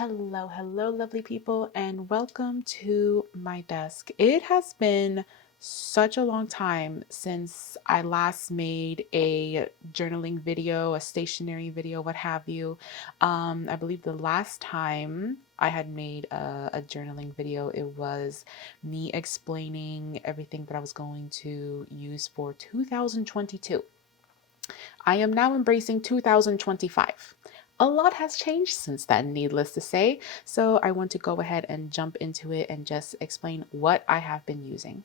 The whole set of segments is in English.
Hello, lovely people, and welcome to my desk. It has been such a long time since I last made a journaling video, a stationery video, what have you. I believe the last time I had made a journaling video, it was me explaining everything that I was going to use for 2022. I am now embracing 2025. A lot has changed since then, needless to say, so I want to go ahead and jump into it and just explain what I have been using.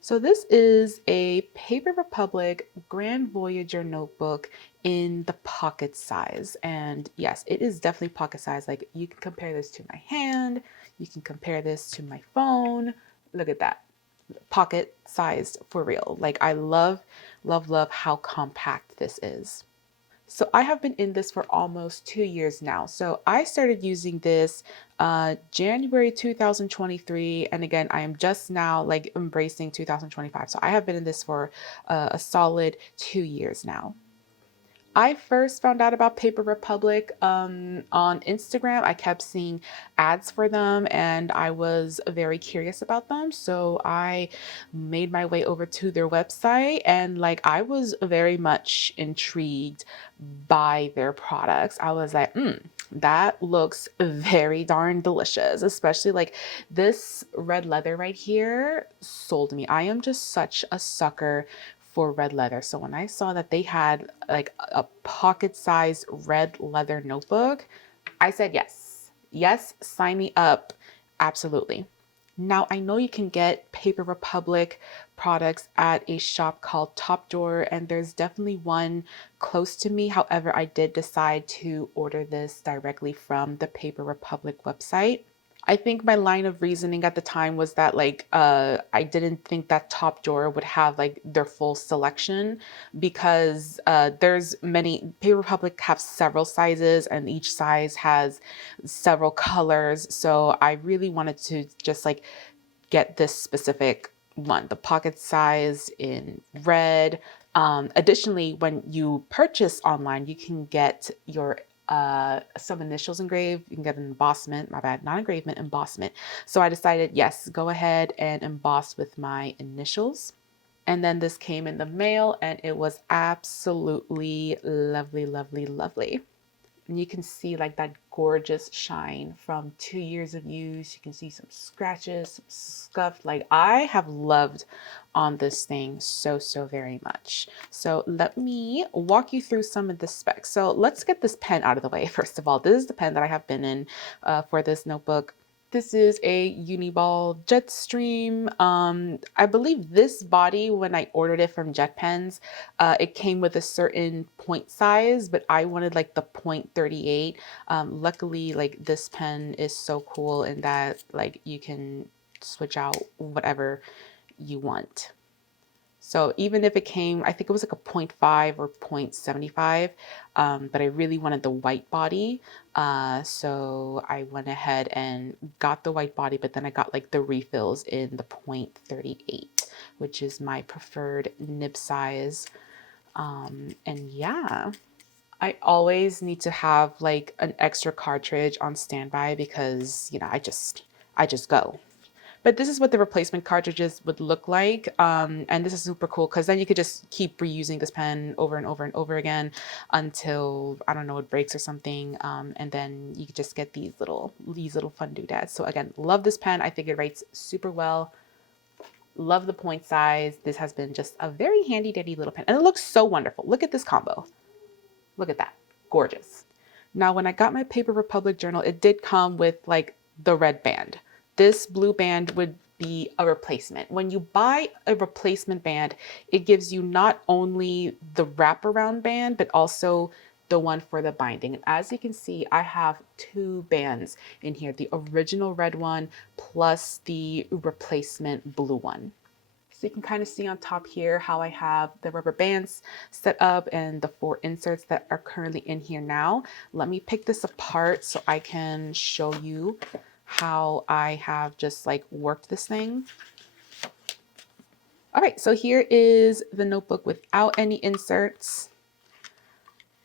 So this is a Paper Republic Grand Voyager notebook in the pocket size. And yes, it is definitely pocket size. Like you can compare this to my hand, you can compare this to my phone. Look at that. Pocket sized for real. Like I love how compact this is. So I have been in this for almost 2 years now. So I started using this January 2023. And again, I am just now like embracing 2025. So I have been in this for a solid 2 years now. I first found out about Paper Republic on Instagram. I kept seeing ads for them and I was very curious about them. So I made my way over to their website and like I was very much intrigued by their products. I was like, that looks very darn delicious, especially like this red leather right here sold me. I am just such a sucker for red leather. So when I saw that they had like a pocket-sized red leather notebook, I said yes. Yes, sign me up. Absolutely. Now, I know you can get Paper Republic products at a shop called Top Drawer, and there's definitely one close to me. However, I did decide to order this directly from the Paper Republic website. I think my line of reasoning at the time was that I didn't think that Top Drawer would have like their full selection because there's many Paper Republic have several sizes and each size has several colors. So I really wanted to just like get this specific one, the pocket size in red. Additionally, when you purchase online, you can get your some initials engraved. You can get an embossment, my bad, not engravement, embossment. So I decided, yes, go ahead and emboss with my initials. And then this came in the mail and it was absolutely lovely. And you can see like that gorgeous shine from 2 years of use. You can see some scratches, some scuff. Like I have loved on this thing so very much. So let me walk you through some of the specs. So let's get this pen out of the way. First of all, this is the pen that I have been in for this notebook. This is a Uniball Jetstream. I believe this body, when I ordered it from Jet Pens, it came with a certain point size, but I wanted like the point 38. Luckily, like this pen is so cool in that like you can switch out whatever you want. So even if it came, I think it was like a point 0.5 or 0.75, but I really wanted the white body. So I went ahead and got the white body, but then I got like the refills in the point 38, which is my preferred nib size. And yeah, I always need to have like an extra cartridge on standby because, I just go. But this is what the replacement cartridges would look like. And this is super cool because then you could just keep reusing this pen over and over and over again until, I don't know, it breaks or something. And then you could just get these little fun doodads. So again, love this pen. I think it writes super well. Love the point size. This has been just a very handy dandy little pen. And it looks so wonderful. Look at this combo. Look at that. Gorgeous. Now, when I got my Paper Republic journal, it did come with like the red band. This blue band would be a replacement. When you buy a replacement band, it gives you not only the wraparound band, but also the one for the binding. And as you can see, I have two bands in here, the original red one plus the replacement blue one. So you can kind of see on top here how I have the rubber bands set up and the 4 inserts that are currently in here now. Let me pick this apart so I can show you how I have just like worked this thing. All right, so here is the notebook without any inserts.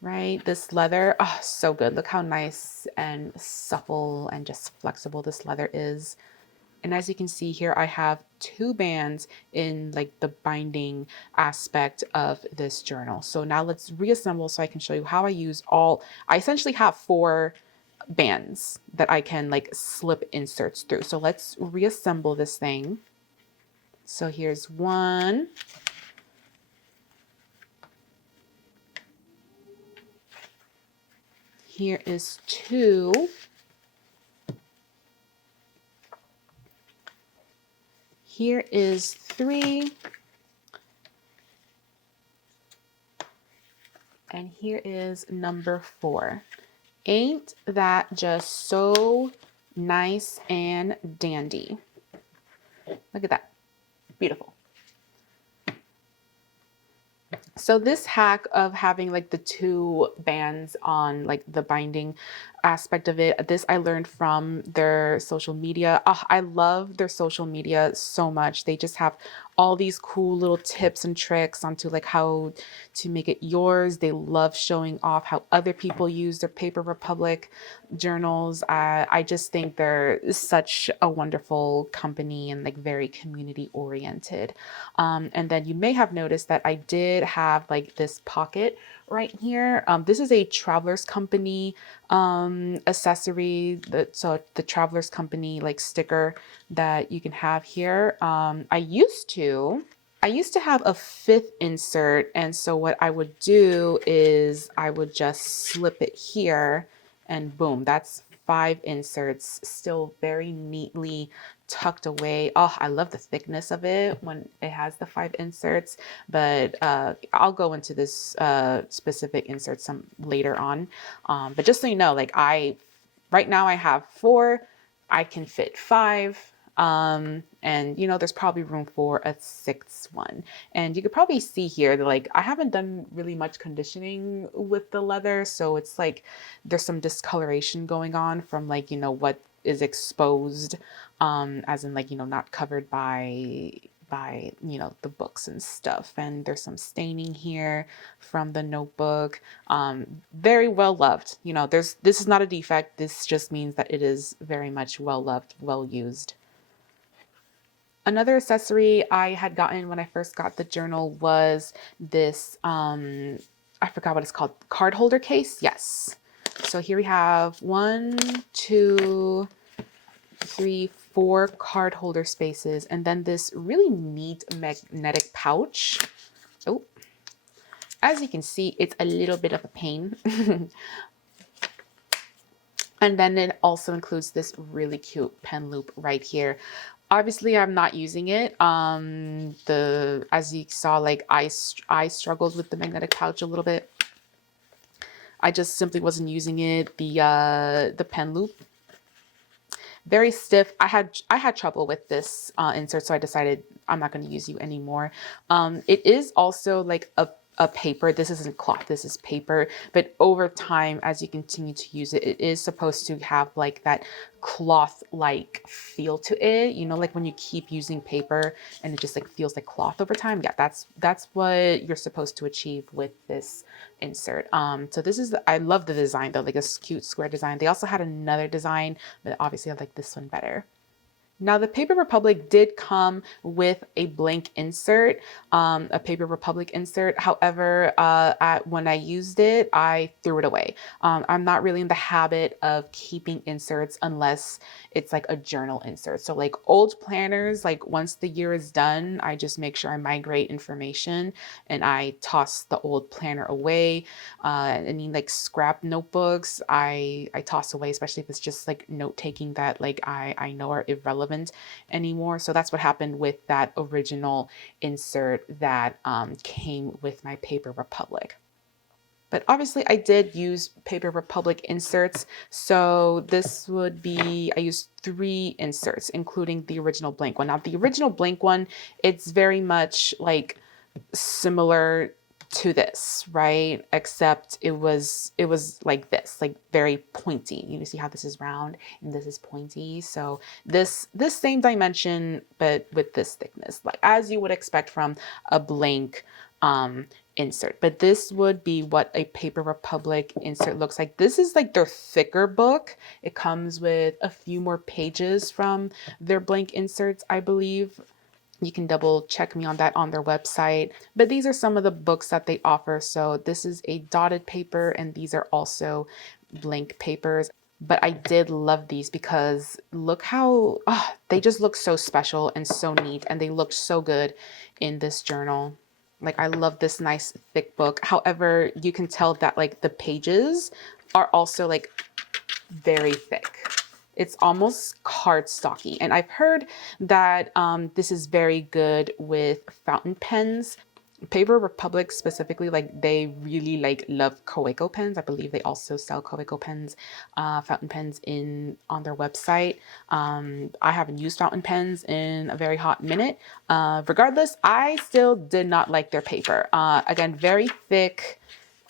right? This leather, oh, so good. Look how nice and supple and just flexible this leather is. And as you can see here, I have 2 bands in like the binding aspect of this journal. So now let's reassemble so I can show you how I use I essentially have 4 bands that I can like slip inserts through. So let's reassemble this thing. So here's 1. Here is 2. Here is 3. And here is number 4. Ain't that just so nice and dandy? Look at that. Beautiful. So this hack of having like the 2 bands on like the binding aspect of it, this I learned from their social media. Oh, I love their social media so much. They just have all these cool little tips and tricks onto like how to make it yours. They love showing off how other people use their Paper Republic journals. I just think they're such a wonderful company and like very community oriented. And then you may have noticed that I did have like this pocket right here. This is a Travelers Company accessory. So the Travelers Company like sticker that you can have here. I used to have a 5th insert, and so what I would do is I would just slip it here and boom, that's 5 inserts, still very neatly tucked away. Oh, I love the thickness of it when it has the 5 inserts, but I'll go into this specific insert some later on. But just so you know, like right now I have 4, I can fit 5. And you know, there's probably room for a 6th one. And you could probably see here that like I haven't done really much conditioning with the leather, so it's like there's some discoloration going on from like, you know, what is exposed, as in like, you know, not covered by you know, the books and stuff. And there's some staining here from the notebook. Very well loved. You know, this is not a defect. This just means that it is very much well loved, well used. Another accessory I had gotten when I first got the journal was this, I forgot what it's called, card holder case. Yes. So here we have 1, 2, 3, 4 card holder spaces, and then this really neat magnetic pouch. Oh, as you can see, it's a little bit of a pain. And then it also includes this really cute pen loop right here. Obviously, I'm not using it. As you saw, like I struggled with the magnetic pouch a little bit. I just simply wasn't using it. The pen loop, very stiff. I had trouble with this insert, so I decided I'm not going to use you anymore. It is also like a paper. This isn't cloth, this is paper. But over time, as you continue to use it, it is supposed to have like that cloth-like feel to it. You know, like when you keep using paper and it just like feels like cloth over time. Yeah, that's what you're supposed to achieve with this insert. So this is, I love the design though, like a cute square design. They also had another design, but obviously I like this one better. Now, the Paper Republic did come with a blank insert, a Paper Republic insert. However, when I used it, I threw it away. I'm not really in the habit of keeping inserts unless it's like a journal insert. So like old planners, like once the year is done, I just make sure I migrate information and I toss the old planner away. Any like scrap notebooks, I toss away, especially if it's just like note taking that like I know are irrelevant anymore. So that's what happened with that original insert that came with my Paper Republic. But obviously I did use Paper Republic inserts. So this would be, I used 3 inserts, including the original blank one. Now the original blank one, it's very much like similar to this, right? Except it was like this, like very pointy. You see how this is round and this is pointy. So this same dimension, but with this thickness, like as you would expect from a blank insert, but this would be what a Paper Republic insert looks like. This is like their thicker book. It comes with a few more pages from their blank inserts, I believe. You can double check me on that on their website. But these are some of the books that they offer. So this is a dotted paper, and these are also blank papers. But I did love these because look how they just look so special and so neat, and they look so good in this journal. Like, I love this nice thick book. However, you can tell that like the pages are also like very thick. It's almost cardstocky. And I've heard that this is very good with fountain pens. Paper Republic specifically, like they really like love Coeco pens. I believe they also sell Coeco pens, fountain pens on their website. I haven't used fountain pens in a very hot minute. Regardless, I still did not like their paper. Again, very thick.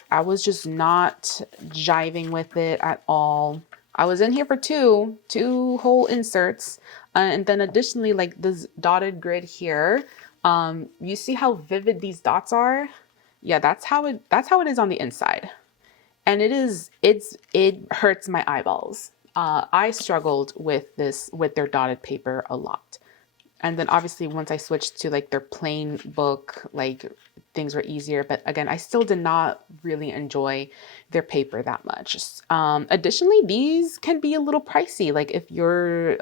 I was just not jiving with it at all. I was in here for two whole inserts. And then additionally, like this dotted grid here, you see how vivid these dots are? Yeah, that's how it is on the inside. And it hurts my eyeballs. I struggled with their dotted paper a lot. And then obviously once I switched to like their plain book, like things were easier. But again, I still did not really enjoy their paper that much. Additionally, these can be a little pricey. Like if you're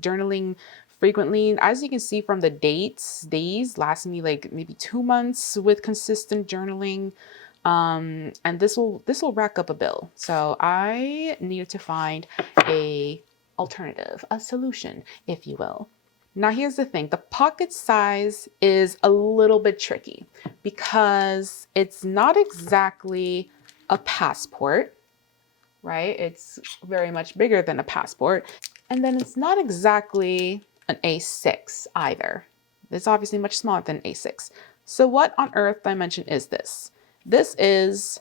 journaling frequently, as you can see from the dates, these last me like maybe 2 months with consistent journaling. And this will rack up a bill. So I needed to find a alternative, a solution, if you will. Now, here's the thing. The pocket size is a little bit tricky because it's not exactly a passport, right? It's very much bigger than a passport. And then it's not exactly an A6 either. It's obviously much smaller than A6. So what on earth dimension is this? This is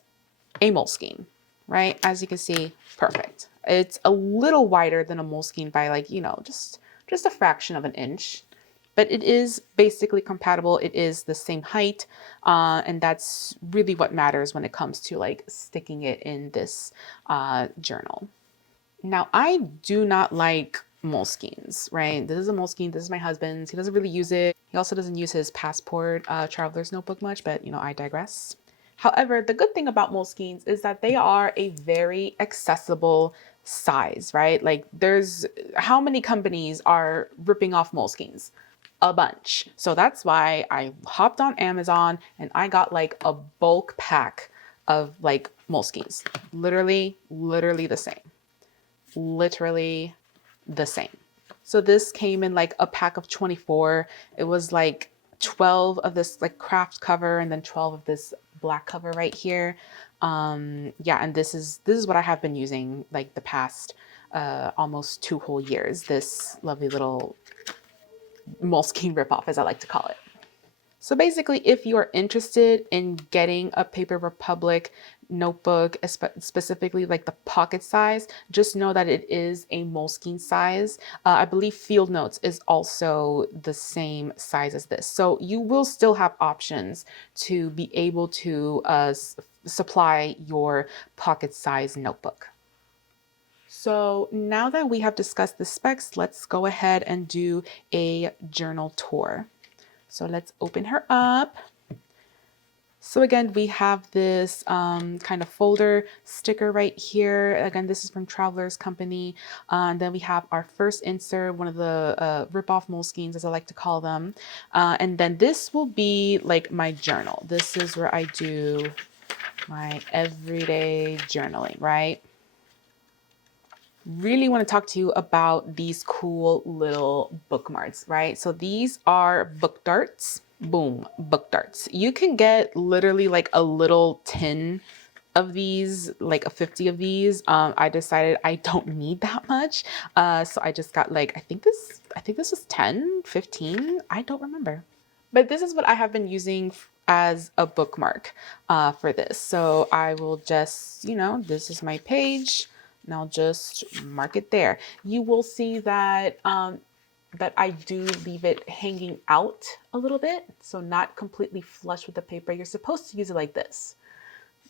a Moleskine, right? As you can see, perfect. It's a little wider than a Moleskine by like, just a fraction of an inch, but it is basically compatible. It is the same height. And that's really what matters when it comes to like sticking it in this journal. Now, I do not like Moleskines, right? This is a Moleskine. This is my husband's. He doesn't really use it. He also doesn't use his passport traveler's notebook much, but I digress. However, the good thing about Moleskines is that they are a very accessible size, right? Like how many companies are ripping off Moleskines? A bunch. So that's why I hopped on Amazon and I got like a bulk pack of like Moleskines. Literally the same. Literally the same. So this came in like a pack of 24. It was like 12 of this like craft cover and then 12 of this black cover right here. Yeah, and this is what I have been using like the past almost 2 whole years. This lovely little Moleskine ripoff, as I like to call it. So basically, if you are interested in getting a Paper Republic notebook, specifically like the pocket size, just know that it is a Moleskine size. I believe Field Notes is also the same size as this. So you will still have options to be able to supply your pocket size notebook. So now that we have discussed the specs, let's go ahead and do a journal tour. So let's open her up. So again, we have this kind of folder sticker right here. Again, this is from Traveler's Company. And then we have our first insert, one of the rip-off Moleskines, as I like to call them. And then this will be like my journal. This is where I do my everyday journaling, right? Really want to talk to you about these cool little bookmarks, right? So these are book darts. Boom, book darts. You can get literally like a little tin of these, like a 50 of these. I decided I don't need that much. So I just got like, I think this was 10, 15. I don't remember. But this is what I have been using as a bookmark for this. So I will just, this is my page and I'll just mark it there. You will see that that I do leave it hanging out a little bit. So not completely flush with the paper. You're supposed to use it like this,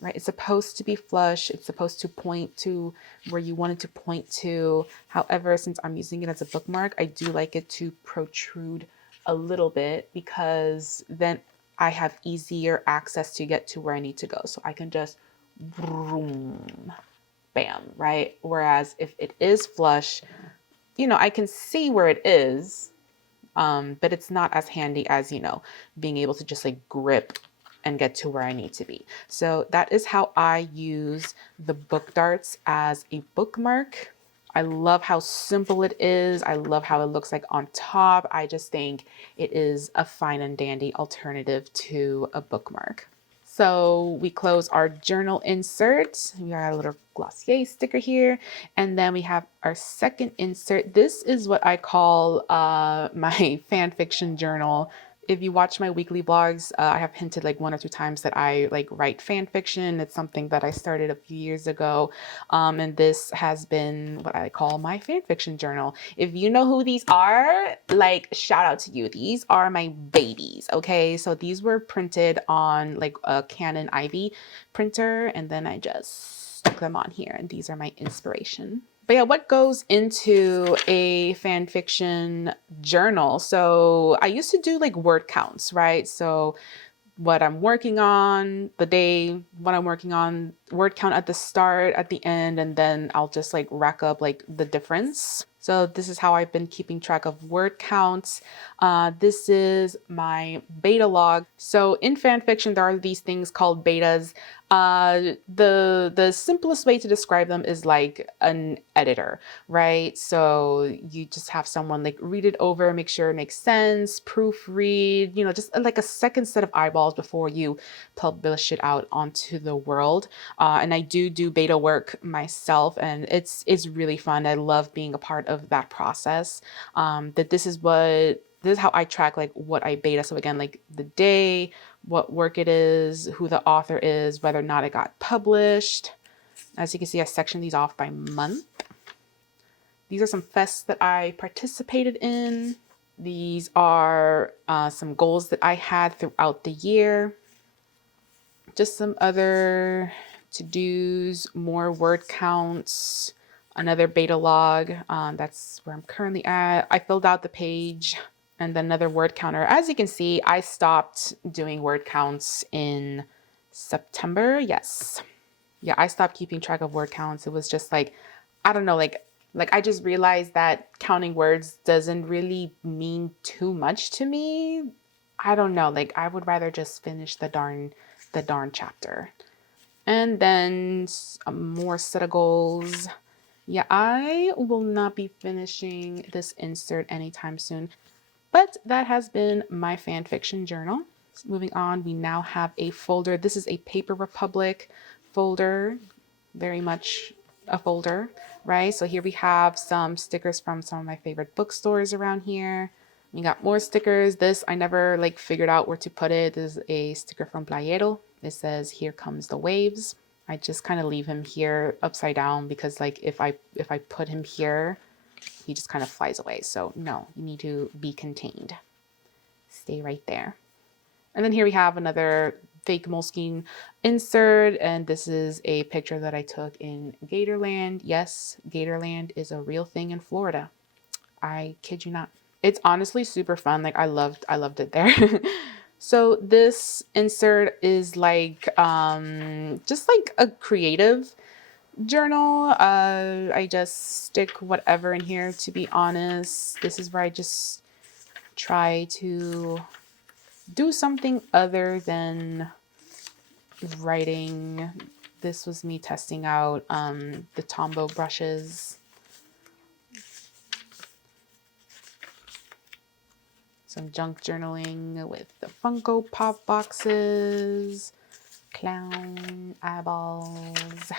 right? It's supposed to be flush. It's supposed to point to where you want it to point to. However, since I'm using it as a bookmark, I do like it to protrude a little bit because then I have easier access to get to where I need to go. So I can just boom, bam, right? Whereas if it is flush, I can see where it is, but it's not as handy as, being able to just like grip and get to where I need to be. So that is how I use the book darts as a bookmark. I love how simple it is. I love how it looks like on top. I just think it is a fine and dandy alternative to a bookmark. So we close our journal insert. We got a little Glossier sticker here. And then we have our second insert. This is what I call my fan fiction journal. If you watch my weekly vlogs, I have hinted like one or two times that I like write fan fiction. It's something that I started a few years ago. And this has been what I call my fan fiction journal. If you know who these are, like shout out to you. These are my babies. Okay. So these were printed on like a Canon Ivy printer. And then I just stuck them on here. And these are my inspiration. But yeah, what goes into a fan fiction journal? So I used to do like word counts, right? So what I'm working on, the day, what I'm working on, word count at the start, at the end, and then I'll just like rack up like the difference. So this is how I've been keeping track of word counts. This is my beta log. So in fan fiction, there are these things called betas. The simplest way to describe them is like an editor, right? So you just have someone like read it over, make sure it makes sense, proofread, just like a second set of eyeballs before you publish it out onto the world. And I do beta work myself, and it's really fun. I love being a part of that process. This is how I track like what I beta. So again, like the day, what work it is, who the author is, whether or not it got published. As you can see, I sectioned these off by month. These are some fests that I participated in. These are some goals that I had throughout the year. Just some other to-dos, more word counts, another beta log. That's where I'm currently at. I filled out the page. And then another word counter. As you can see, I stopped doing word counts in September. Yes. Yeah, I stopped keeping track of word counts. It was just like, I don't know, like I just realized that counting words doesn't really mean too much to me. I don't know, like I would rather just finish the darn chapter. And then some more set of goals. Yeah, I will not be finishing this insert anytime soon. But that has been my fan fiction journal. Moving on, we now have a folder. This is a Paper Republic folder, very much a folder, right? So here we have some stickers from some of my favorite bookstores around here. We got more stickers. This, I never like figured out where to put it. This is a sticker from Playero. It says, "Here comes the waves." I just kind of leave him here upside down because like if I put him here, he just kind of flies away. So no, you need to be contained. Stay right there. And then here we have another fake Moleskine insert. And this is a picture that I took in Gatorland. Yes, Gatorland is a real thing in Florida. I kid you not. It's honestly super fun. Like I loved it there. So this insert is like just like a creative journal. I just stick whatever in here, to be honest. This is where I just try to do something other than writing. This was me testing out the Tombow brushes. Some junk journaling with the Funko Pop boxes, clown eyeballs,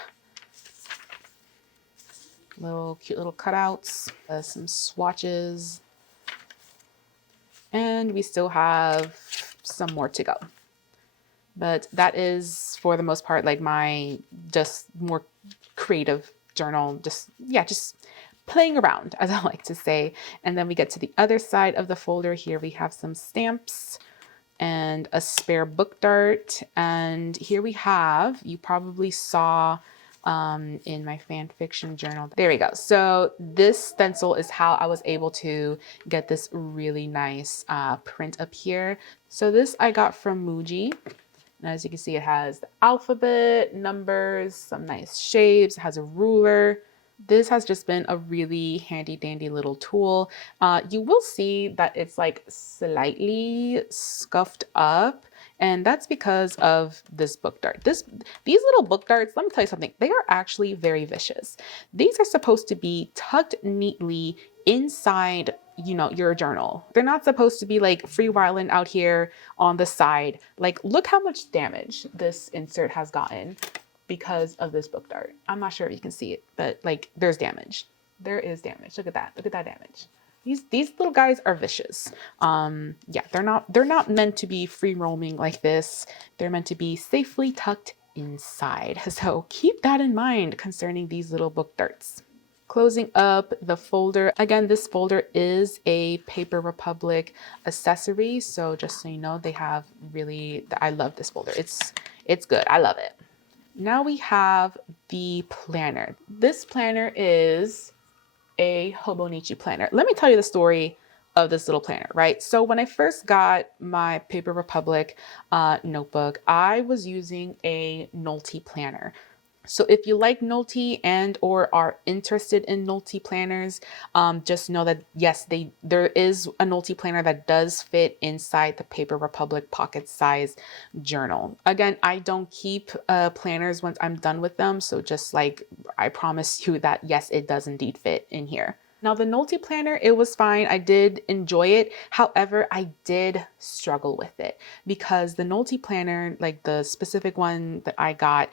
cute little cutouts, some swatches, and we still have some more to go. But that is for the most part like my just more creative journal. Just playing around, as I like to say. And then we get to the other side of the folder. Here we have some stamps and a spare book dart. And here we have, you probably saw in my fan fiction journal. There we go. So this stencil is how I was able to get this really nice print up here. So this I got from Muji. And as you can see, it has the alphabet, numbers, some nice shapes. It has a ruler. This has just been a really handy dandy little tool. You will see that it's like slightly scuffed up, and that's because of this book dart. These little book darts, let me tell you something, they are actually very vicious. These are supposed to be tucked neatly inside, you know, your journal. They're not supposed to be like freewheeling out here on the side. Like, look how much damage this insert has gotten because of this book dart. I'm not sure if you can see it, but like there's damage. There is damage. Look at that. Look at that damage. These little guys are vicious. Yeah, they're not meant to be free roaming like this. They're meant to be safely tucked inside. So keep that in mind concerning these little book darts. Closing up the folder. Again, this folder is a Paper Republic accessory. So just so you know, they have really, I love this folder. It's good. I love it. Now we have the planner. This planner is a Hobonichi planner. Let me tell you the story of this little planner, right? So when I first got my Paper Republic notebook, I was using a Nolte planner. So if you like Nolte and or are interested in Nolte planners, just know that yes, there is a Nolte planner that does fit inside the Paper Republic pocket size journal. Again, I don't keep planners once I'm done with them. So just like, I promise you that yes, it does indeed fit in here. Now the Nolte planner, it was fine. I did enjoy it. However, I did struggle with it because the Nolte planner, like the specific one that I got,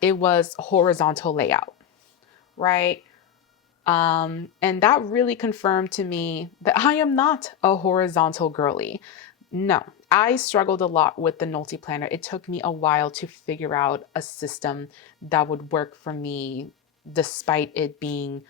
it was horizontal layout, right? And that really confirmed to me that I am not a horizontal girly. No, I struggled a lot with the Nolte planner. It took me a while to figure out a system that would work for me despite it being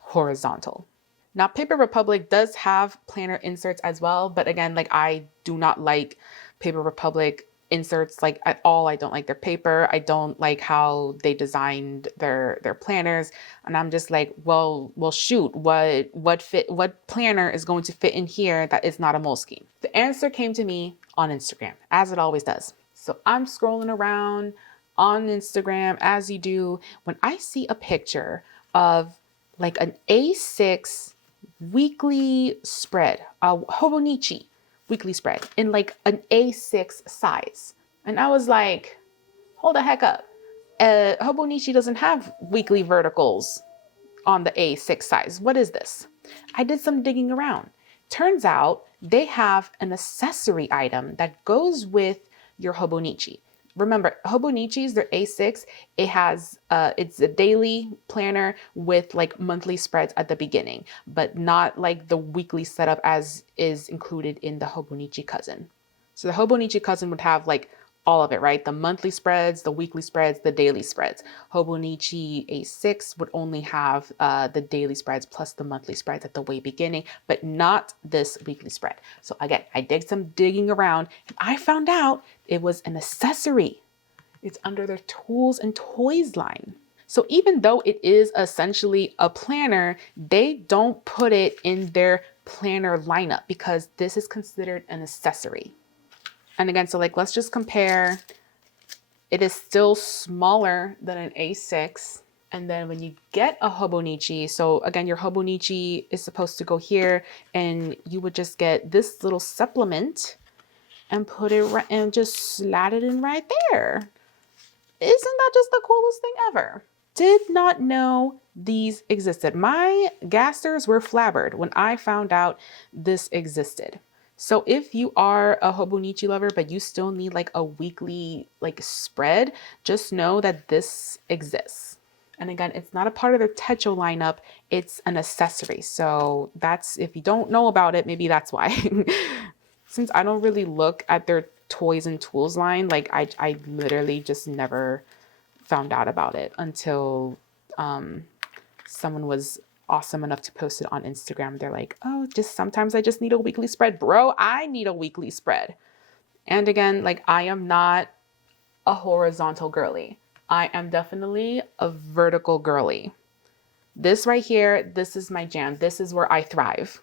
horizontal. Now, Paper Republic does have planner inserts as well, but again, like I do not like Paper Republic inserts like at all. I don't like their paper. I don't like how they designed their planners, and I'm just like, well, shoot, what planner is going to fit in here that is not a Moleskine? The answer came to me on Instagram, as it always does. So I'm scrolling around on Instagram as you do when I see a picture of like an A6 weekly spread, a Hobonichi weekly spread in like an A6 size. And I was like, hold the heck up. Hobonichi doesn't have weekly verticals on the A6 size. What is this? I did some digging around. Turns out they have an accessory item that goes with your Hobonichi. Remember, Hobonichis, they're A6. It has, it's a daily planner with like monthly spreads at the beginning, but not like the weekly setup as is included in the Hobonichi cousin. So the Hobonichi cousin would have like all of it, right? The monthly spreads, the weekly spreads, the daily spreads. Hobonichi A6 would only have the daily spreads plus the monthly spreads at the way beginning, but not this weekly spread. So again, I did some digging around and I found out it was an accessory. It's under their tools and toys line. So even though it is essentially a planner, they don't put it in their planner lineup because this is considered an accessory. And again, so like, let's just compare. It is still smaller than an A6. And then when you get a Hobonichi, so again, your Hobonichi is supposed to go here and you would just get this little supplement and put it right and just slide it in right there. Isn't that just the coolest thing ever? Did not know these existed. My gasters were flabbered when I found out this existed. So if you are a Hobonichi lover, but you still need like a weekly like spread, just know that this exists. And again, it's not a part of their Techo lineup. It's an accessory. So that's, if you don't know about it, maybe that's why. Since I don't really look at their toys and tools line, like I literally just never found out about it until someone was awesome enough to post it on Instagram. They're like, oh, just sometimes I just need a weekly spread. Bro, I need a weekly spread. And again, like, I am not a horizontal girly. I am definitely a vertical girly. This right here, this is my jam. This is where I thrive.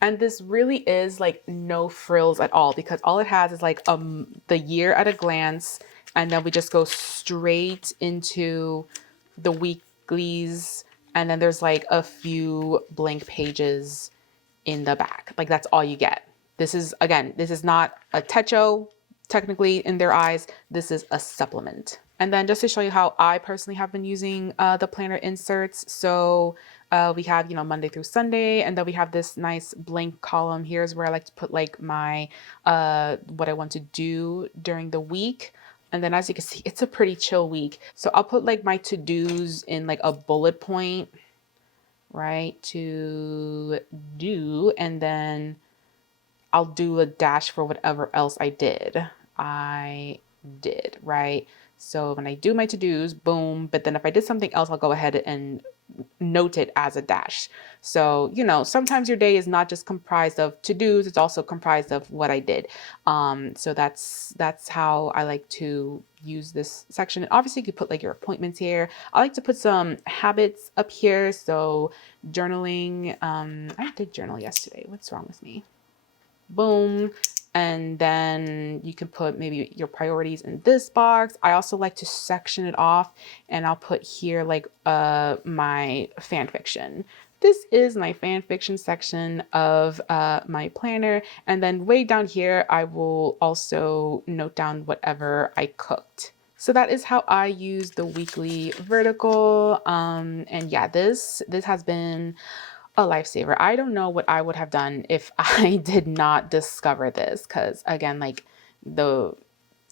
And this really is like no frills at all, because all it has is like the year at a glance, and then we just go straight into the weeklies, and then there's like a few blank pages in the back. Like, that's all you get. This is, again, this is not a techo, technically, in their eyes. This is a supplement. And then just to show you how I personally have been using the planner inserts. So we have, Monday through Sunday, and then we have this nice blank column. Here's where I like to put like my, what I want to do during the week. And then as you can see, it's a pretty chill week. So I'll put like my to-dos in like a bullet point, right, to do, and then I'll do a dash for whatever else I did, right? So when I do my to-dos, boom, but then if I did something else, I'll go ahead and note it as a dash. So, sometimes your day is not just comprised of to-dos, it's also comprised of what I did. So that's how I like to use this section. And obviously you could put like your appointments here. I like to put some habits up here. So journaling, I did journal yesterday. What's wrong with me? Boom. And then you can put maybe your priorities in this box. I also like to section it off, and I'll put here like my fan fiction. This is my fan fiction section of my planner. And then way down here, I will also note down whatever I cooked. So that is how I use the weekly vertical. And yeah, this has been a lifesaver. I don't know what I would have done if I did not discover this, because again, like the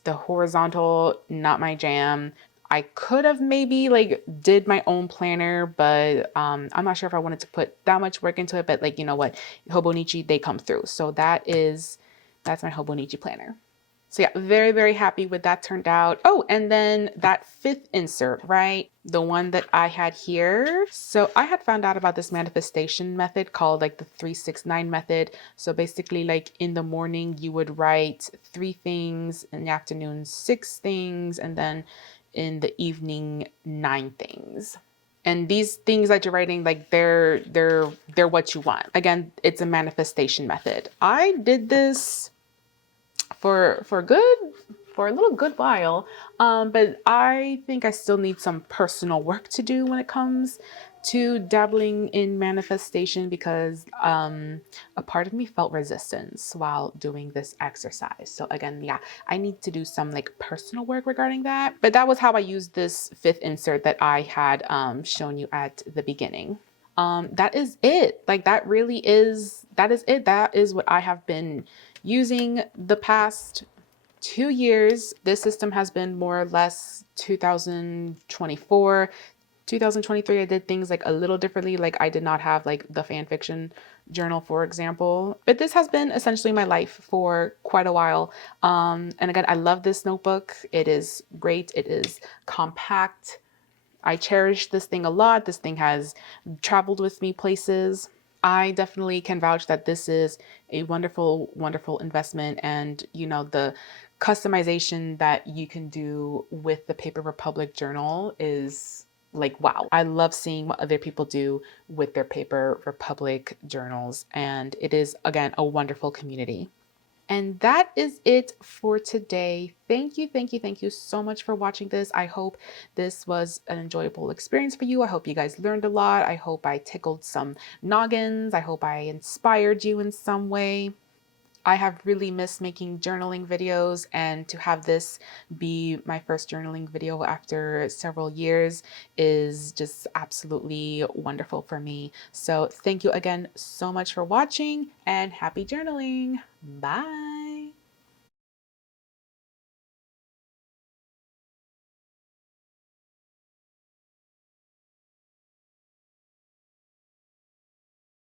horizontal, not my jam. I could have maybe like did my own planner, but I'm not sure if I wanted to put that much work into it. But like, you know what, Hobonichi, they come through. So that's my Hobonichi planner. So yeah, very, very happy with that turned out. Oh, and then that fifth insert, right? The one that I had here. So I had found out about this manifestation method called like the 369 method. So basically like in the morning, you would write 3 things, in the afternoon, 6 things, and then in the evening, 9 things. And these things that you're writing, like they're what you want. Again, it's a manifestation method. I did this for a little good while, but I think I still need some personal work to do when it comes to dabbling in manifestation, because a part of me felt resistance while doing this exercise. So again, yeah, I need to do some like personal work regarding that. But that was how I used this 5th insert that I had shown you at the beginning. That is it. Like that is it. That is what I have been using the past 2 years. This system has been more or less 2024. 2023, I did things like a little differently. Like I did not have like the fan fiction journal, for example, but this has been essentially my life for quite a while. And again, I love this notebook. It is great. It is compact. I cherish this thing a lot. This thing has traveled with me places. I definitely can vouch that this is a wonderful, wonderful investment. And, the customization that you can do with the Paper Republic journal is like, wow. I love seeing what other people do with their Paper Republic journals. And it is, again, a wonderful community. And that is it for today. Thank you so much for watching this. I hope this was an enjoyable experience for you. I hope you guys learned a lot. I hope I tickled some noggins. I hope I inspired you in some way. I have really missed making journaling videos, and to have this be my first journaling video after several years is just absolutely wonderful for me. So thank you again so much for watching, and happy journaling. Bye.